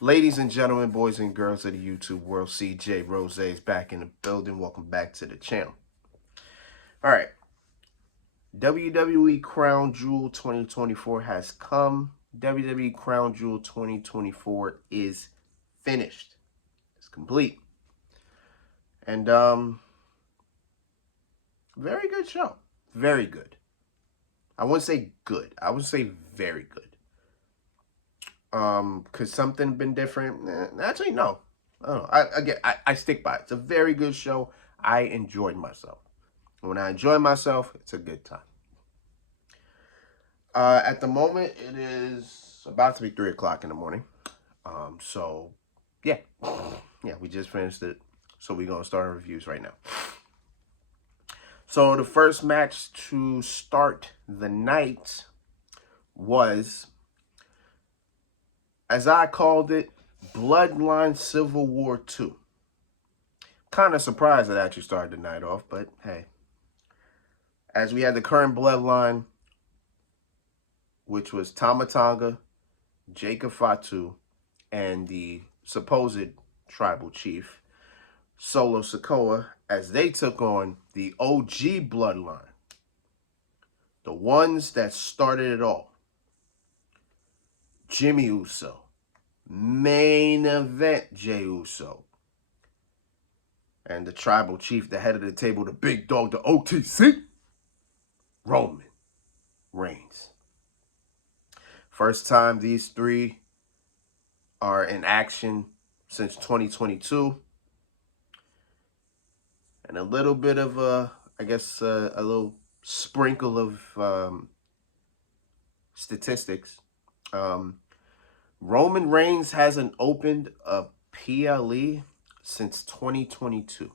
Ladies and gentlemen, boys and girls of the YouTube world, CJ Rose is back in the building. Welcome back to the channel. All right. WWE Crown Jewel 2024 has come. WWE Crown Jewel 2024 is finished. It's complete. And very good show. Very good. I wouldn't say good. I would say very good. Could something been different? Actually, no. I don't know. I stick by it. It's a very good show. I enjoyed myself. When I enjoy myself, it's a good time. At the moment, it is about to be 3 o'clock in the morning. So, yeah. Yeah, we just finished it. So we're going to start our reviews right now. So the first match to start the night was, as I called it, Bloodline Civil War 2. Kind of surprised it actually started the night off, but hey. As we had the current Bloodline, which was Tama Tonga, Jacob Fatu, and the supposed tribal chief, Solo Sikoa, as they took on the OG Bloodline. The ones that started it all. Jimmy Uso. Main event Jey Uso. And the tribal chief, the head of the table, the big dog, the OTC, Roman Reigns. First time these three are in action since 2022. And a little bit of a little sprinkle of statistics. Roman Reigns hasn't opened a PLE since 2022.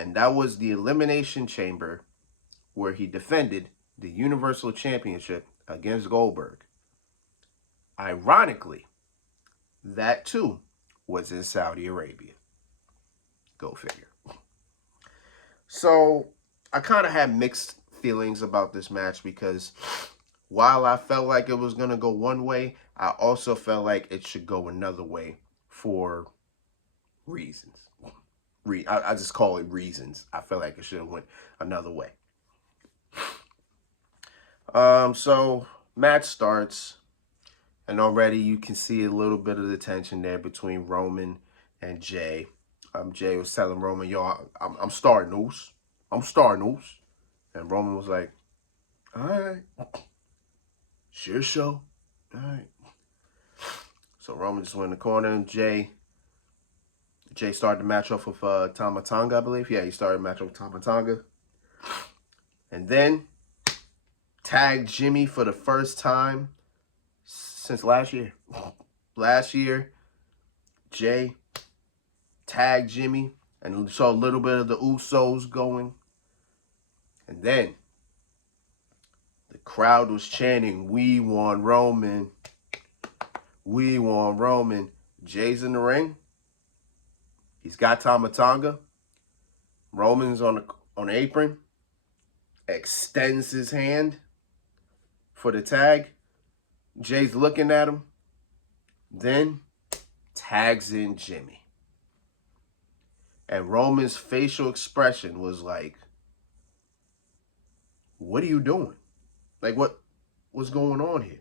And that was the Elimination Chamber where he defended the Universal Championship against Goldberg. Ironically, that too was in Saudi Arabia. Go figure. So I kind of had mixed feelings about this match because while I felt like it was going to go one way, I also felt like it should go another way for reasons. I just call it reasons. I felt like it should have went another way. So match starts, and already you can see a little bit of the tension there between Roman and Jey. Jey was telling Roman, yo, I'm starting Usos. I'm starting Usos. And Roman was like, all right. It's your show. All right. So Roman just went in the corner, and Jey started the match off with Tama Tonga, I believe. Yeah, he started the match off with Tama Tonga. And then tagged Jimmy for the first time since last year. Last year, Jey tagged Jimmy, and we saw a little bit of the Usos going. And then the crowd was chanting, "We want Roman. We want Roman." Jey's in the ring. He's got Tama Tonga. Roman's on the apron. Extends his hand for the tag. Jey's looking at him. Then tags in Jimmy. And Roman's facial expression was like, what are you doing? Like, what's going on here?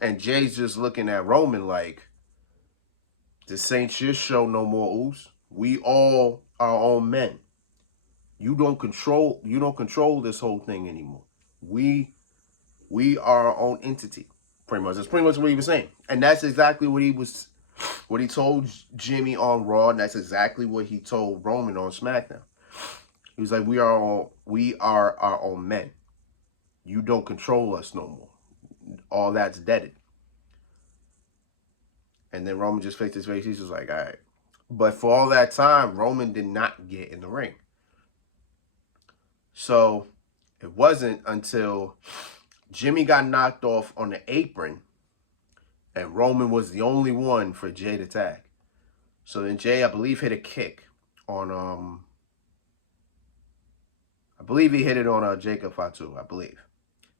And Jey's just looking at Roman like, this ain't your show no more, Us. We all our own men. You don't control this whole thing anymore. We are our own entity. Pretty much. That's pretty much what he was saying. And that's exactly what he told Jimmy on Raw, and that's exactly what he told Roman on SmackDown. He was like, we are our own men. You don't control us no more. All that's deaded. And then Roman just faked his face. He's just like, all right. But for all that time, Roman did not get in the ring. So it wasn't until Jimmy got knocked off on the apron and Roman was the only one for Jey to tag. So then Jey, I believe, hit a kick on, I believe he hit it on Jacob Fatu, I believe.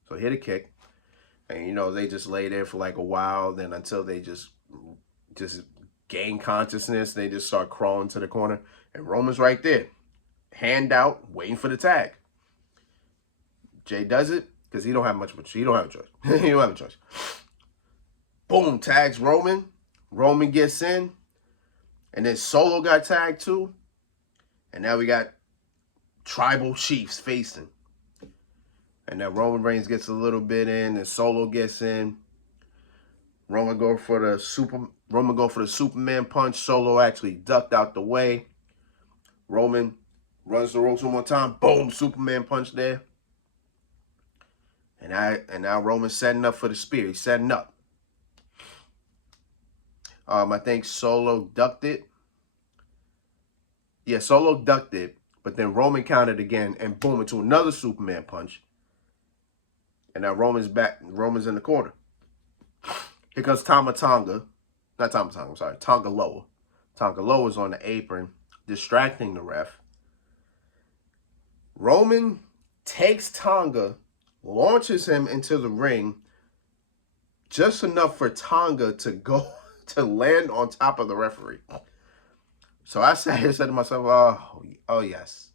So he hit a kick. And, you know, they just lay there for like a while. Then until they just gain consciousness, they just start crawling to the corner. And Roman's right there, hand out, waiting for the tag. Jay does it because he don't have much. He don't have a choice. He don't have a choice. Boom, tags Roman. Roman gets in. And then Solo got tagged too. And now we got tribal chiefs facing. And then Roman Reigns gets a little bit in, and Solo gets in. Roman go for the Superman punch. Solo actually ducked out the way. Roman runs the ropes one more time. Boom, Superman punch there. And now Roman's setting up for the spear. He's setting up. I think Solo ducked it. Yeah, Solo ducked it, but then Roman countered again and boom into another Superman punch. And now Roman's back. Roman's in the corner. Here comes Tama Tonga. Not Tama Tonga, I'm sorry. Tonga Loa. Tonga Loa's on the apron, distracting the ref. Roman takes Tonga, launches him into the ring, just enough for Tonga to go to land on top of the referee. So I sat here and said to myself, oh yes.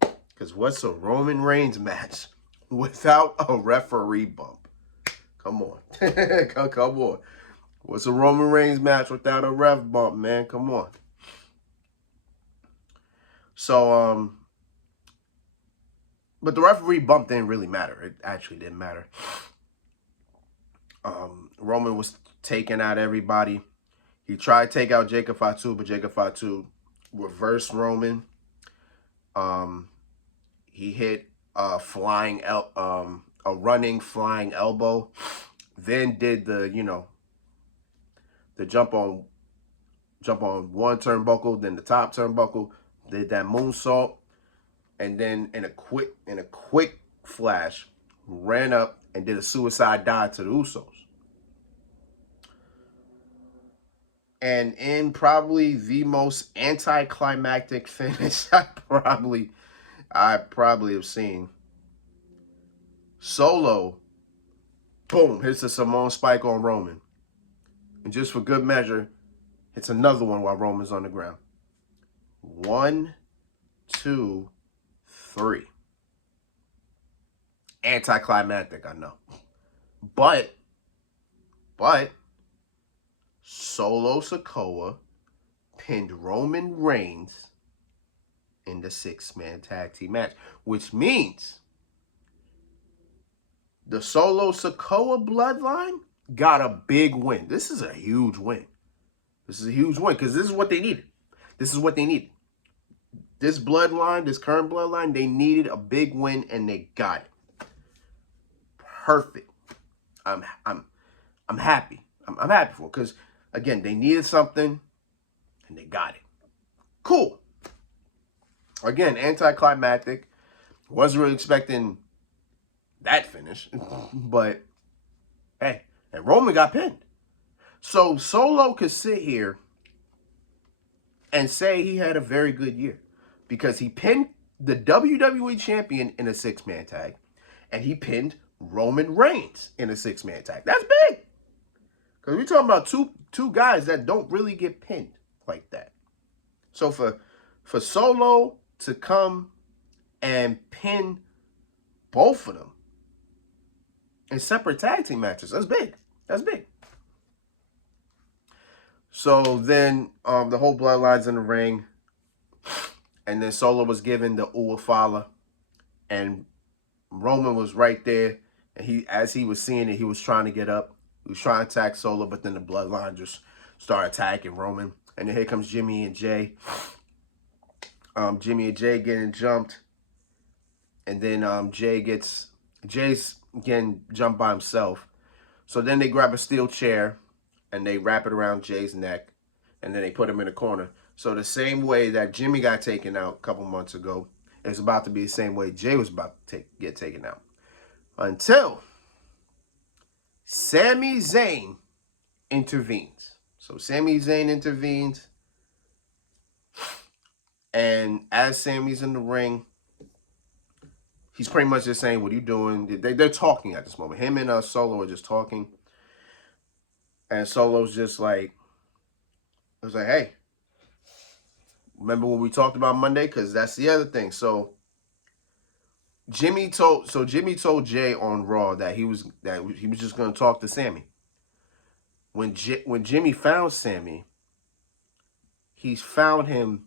Because what's a Roman Reigns match without a referee bump? Come on. Come on. What's a Roman Reigns match without a ref bump, man? Come on. So, but the referee bump didn't really matter. It actually didn't matter. Roman was taking out everybody. He tried to take out Jacob Fatu, but Jacob Fatu reversed Roman. He hit a running flying elbow. Then did the, you know, the jump on one turnbuckle, then the top turnbuckle, did that moonsault, and then in a quick flash, ran up and did a suicide dive to the Usos. And in probably the most anticlimactic finish I probably have seen. Solo, boom, hits a Samoan spike on Roman. And just for good measure, hits another one while Roman's on the ground. 1, 2, 3. Anticlimactic, I know. But Solo Sikoa pinned Roman Reigns in the 6-man tag team match, which means the Solo Sikoa bloodline got a big win. This is a huge win. This is a huge win because this is what they needed. This is what they needed. This bloodline, this current bloodline, they needed a big win and they got it. Perfect. I'm happy. I'm happy for it because again, they needed something and they got it. Cool. Again, anticlimactic. Wasn't really expecting that finish, but hey, and Roman got pinned. So Solo could sit here and say he had a very good year because he pinned the WWE champion in a 6-man tag and he pinned Roman Reigns in a 6-man tag. That's big. Because we're talking about two guys that don't really get pinned like that. So for Solo to come and pin both of them in separate tag team matches, that's big. That's big. So then the whole bloodline's in the ring. And then Solo was given the Uwafala. And Roman was right there. And as he was seeing it, he was trying to get up. He was trying to attack Solo, but then the bloodline just started attacking Roman. And then here comes Jimmy and Jay. Jimmy and Jay getting jumped. And then Jay's getting jumped by himself. So then they grab a steel chair and they wrap it around Jay's neck. And then they put him in a corner. So the same way that Jimmy got taken out a couple months ago, it's about to be the same way Jay was about to get taken out. Until Sami Zayn intervenes. So Sami Zayn intervenes. And as Sami's in the ring, he's pretty much just saying, what are you doing? They're talking at this moment. Him and Solo are just talking. And Solo's just like, it was like, hey, remember what we talked about Monday? Because that's the other thing. So Jimmy told Jay on Raw that he was just going to talk to Sammy. When Jimmy found Sammy, he found him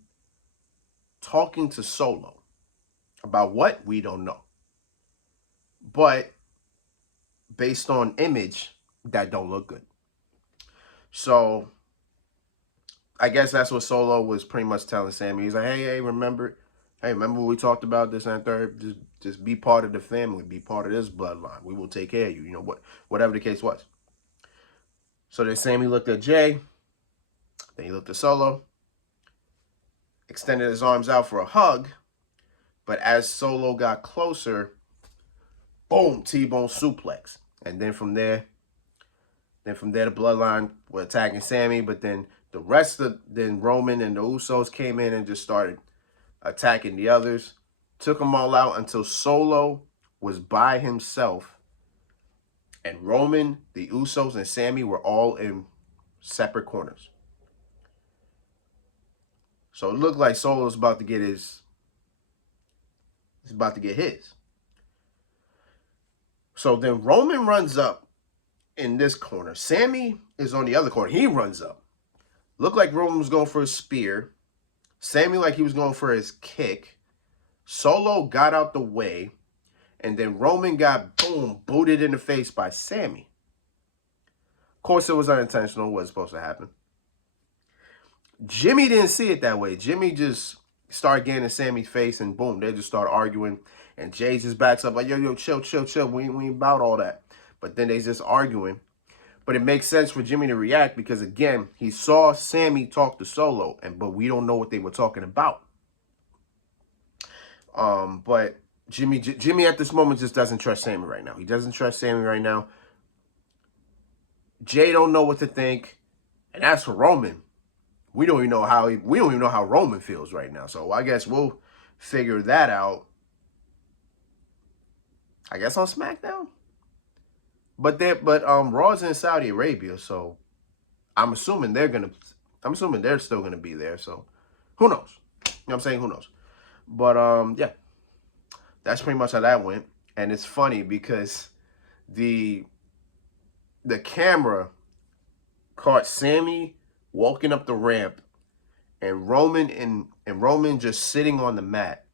talking to Solo about what we don't know, but based on image that don't look good. So I guess that's what Solo was pretty much telling Sammy. He's like, hey, remember when we talked about this and third? Just be part of the family, be part of this bloodline. We will take care of you. You know, whatever the case was. So then Sammy looked at Jay. Then he looked at Solo. Extended his arms out for a hug. But as Solo got closer, boom, T-bone suplex. And then from there, the bloodline were attacking Sammy. But then then Roman and the Usos came in and just started attacking the others. Took them all out until Solo was by himself. And Roman, the Usos, and Sammy were all in separate corners. So it looked like Solo's about to get his. He's about to get his. So then Roman runs up in this corner. Sammy is on the other corner. He runs up. Looked like Roman was going for a spear. Sammy like he was going for his kick. Solo got out the way. And then Roman got, boom, booted in the face by Sammy. Of course, it was unintentional. It wasn't supposed to happen. Jimmy didn't see it that way. Jimmy just started getting in Sammy's face, and boom, they just started arguing. And Jay just backs up like, yo, chill. We ain't about all that. But then they just arguing. But it makes sense for Jimmy to react because, again, he saw Sammy talk to Solo, but we don't know what they were talking about. But Jimmy at this moment just doesn't trust Sammy right now. He doesn't trust Sammy right now. Jay don't know what to think. And as for Roman, we don't even know how Roman feels right now. So I guess we'll figure that out. I guess on SmackDown. But Raw's in Saudi Arabia, so I'm assuming they're still gonna be there. So who knows? You know what I'm saying? Who knows? But yeah. That's pretty much how that went. And it's funny because the camera caught Sammy walking up the ramp and Roman just sitting on the mat.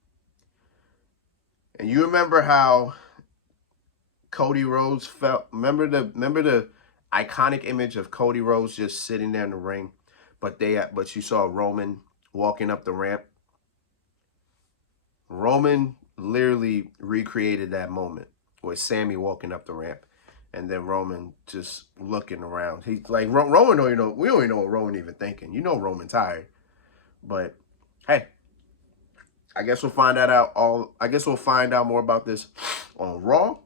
And you remember how Cody Rhodes felt? Remember the iconic image of Cody Rhodes just sitting there in the ring, but you saw Roman walking up the ramp. Roman literally recreated that moment with Sammy walking up the ramp and then Roman just looking around. He's like, Roman don't even know. We don't even know what Roman even thinking. You know Roman tired. But hey, I guess we'll find that out I guess we'll find out more about this on Raw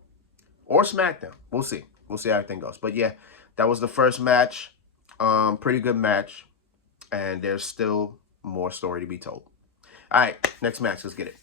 or SmackDown. We'll see. We'll see how everything goes. But yeah, that was the first match. Pretty good match. And there's still more story to be told. All right, next match. Let's get it.